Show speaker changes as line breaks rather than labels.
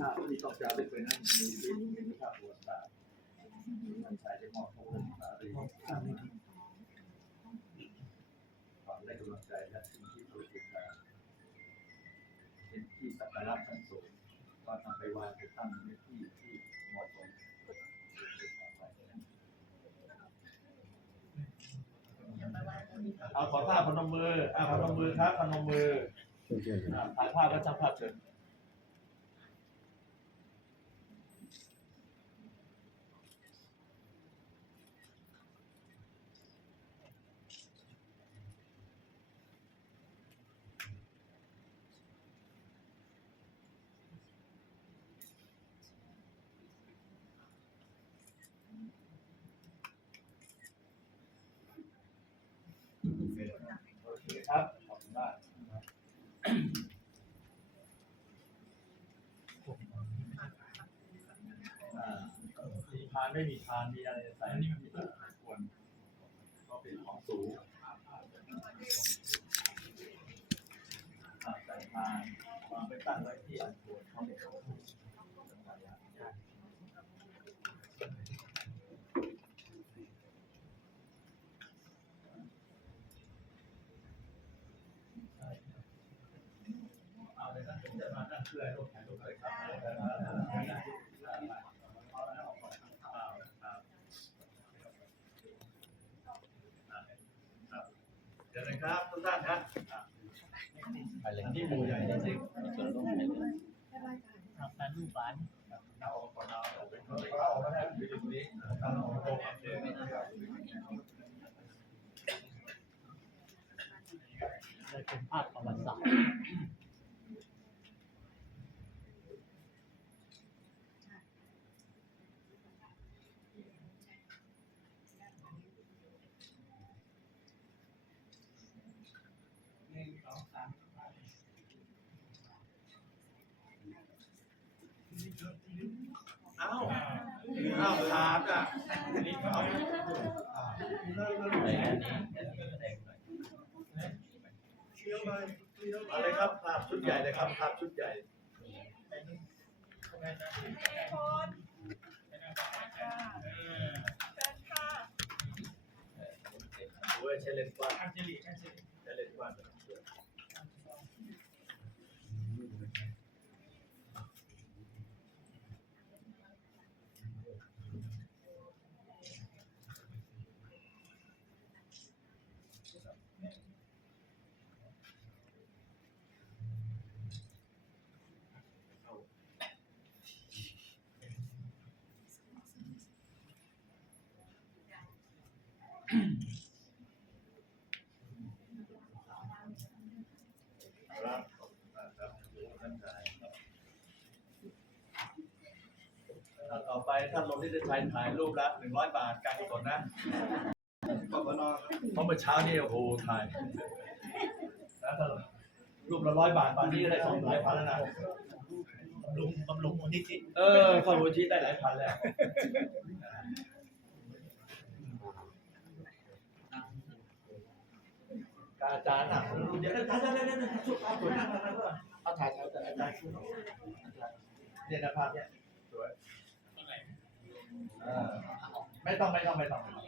ภาพที่ต้องจารึกไปนั้นมีที่มีภาพประวัติศาสตร์มันใช้ได้มอบขององค์สารีความได้กำลังใจและสิ่งที่ตัวจิตใจเป็นที่สักการะชั้นสูงก็นำไปวางไปตั้งในที่ที่เหมาะสมเอาขอท่าพนมมืออ่าพนมมือครับพนมมืออ่าถ่ายภาพก็ช่างภาพเชิญ โอเคครับ ขอ บคุณมากอ่ามีพานไม่มีพานมีอะไรใส่นี่มันมีแตัวควรก็เป็นของสูงใส่พานวางไปตั้งไว้ที่อันควรเขาเป็นของสูงเอาเลยนะผมจะมานั่งเพื่อให้ลูกถ่ายรูปเลยครับ เดี๋ยวนะครับทุกท่านครับอันนี้หมู่ใหญ่จริงๆ
ครับการรูปบ้าน
เอาออกก่อนเอาออกไปข้างนเอาออกมาได้อยู่ตรงนี้เอาออกมาตรงโอเค
เลยเป็นภาพประวัติศาสตร์
เอ้า เอ้าขาดอะนี่เขาเอาอะไรครับภาพชุดใหญ่เลยครับภาพชุดใหญ่โอ้ยใช้เลนส์กว้างใช้เลนส์กว้าง ครับขอบคุณมากครับท่านนายครับอ่า ต่อไปท่านลงที่จะถ่ายถ่ายรูปละหนึ่งร้อยบาทการกุศลนะขอบคุณนเพราะเมื่อเช้านี่โอ้โหถ่ายนะท่านรูปละร้อยบาทตอนนี้ได้สองหลายพันแล้วนะ
บำรุงบำรุงมูลนิธิ
เออข้อมูลชี้ได้หลายพันแล้วกอาจารย์อะ เดี๋ยวอาจารย์เดี๋ยวเดี๋ยวเดี๋ยชุดภาพสวยมากนะเอาถ่ายถ่ายแต่อาจารย์ชุดเนี่ยนะภาพเนี่ยสวยไม่ต้องไม่ต้องไม่ต้องไม่ต้อง